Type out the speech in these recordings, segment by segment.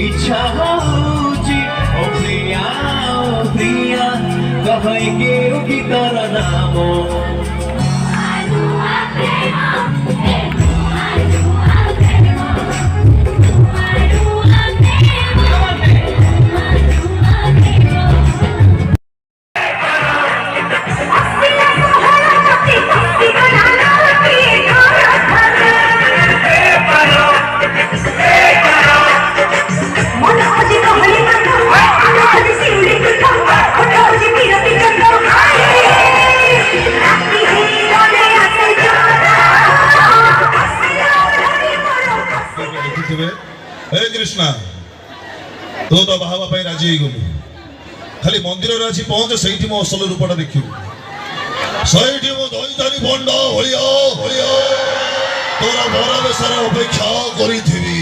इच्छा होची ओ प्रिया कहै के गीतर नाम हे कृष्णा तो तो बाहा राजी हो गलु खाली मंदिर आसी पहुंच से मो असल रूपटा देखिबु सही मो दईदारी बंड भलिया भलिया तोरा बरा बेसार अपेक्षा करिथिबी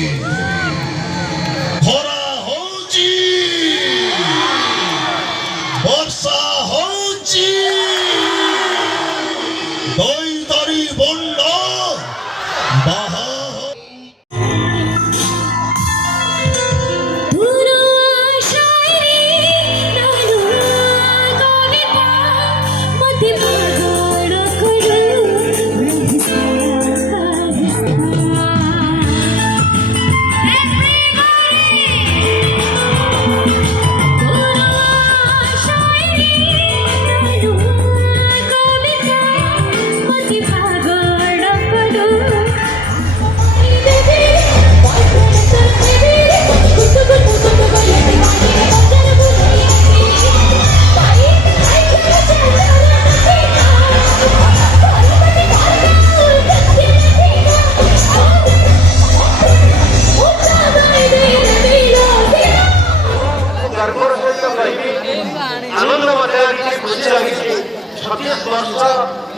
खरा होची वर्षा होची दईदारी बंड बाहा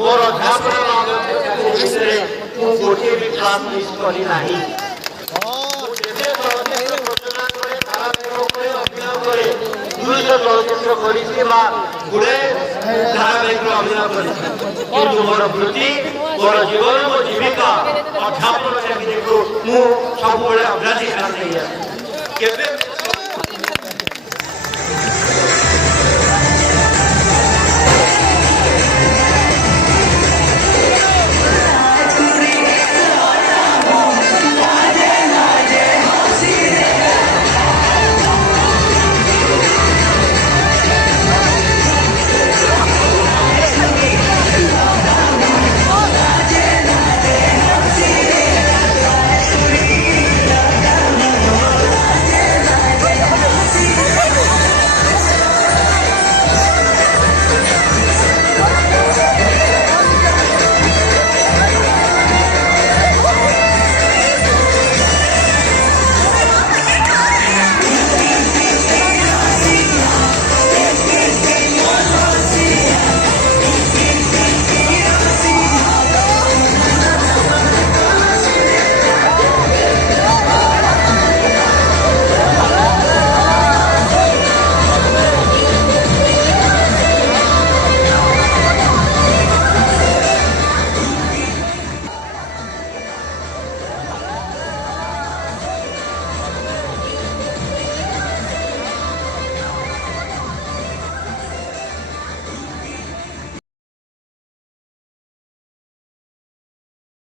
मोर अध्यापन गोटे भी क्लास मिस करी नाही मोर वृत्ति मोर जीवन मो जीविका अध्यापन सब अभ्यासी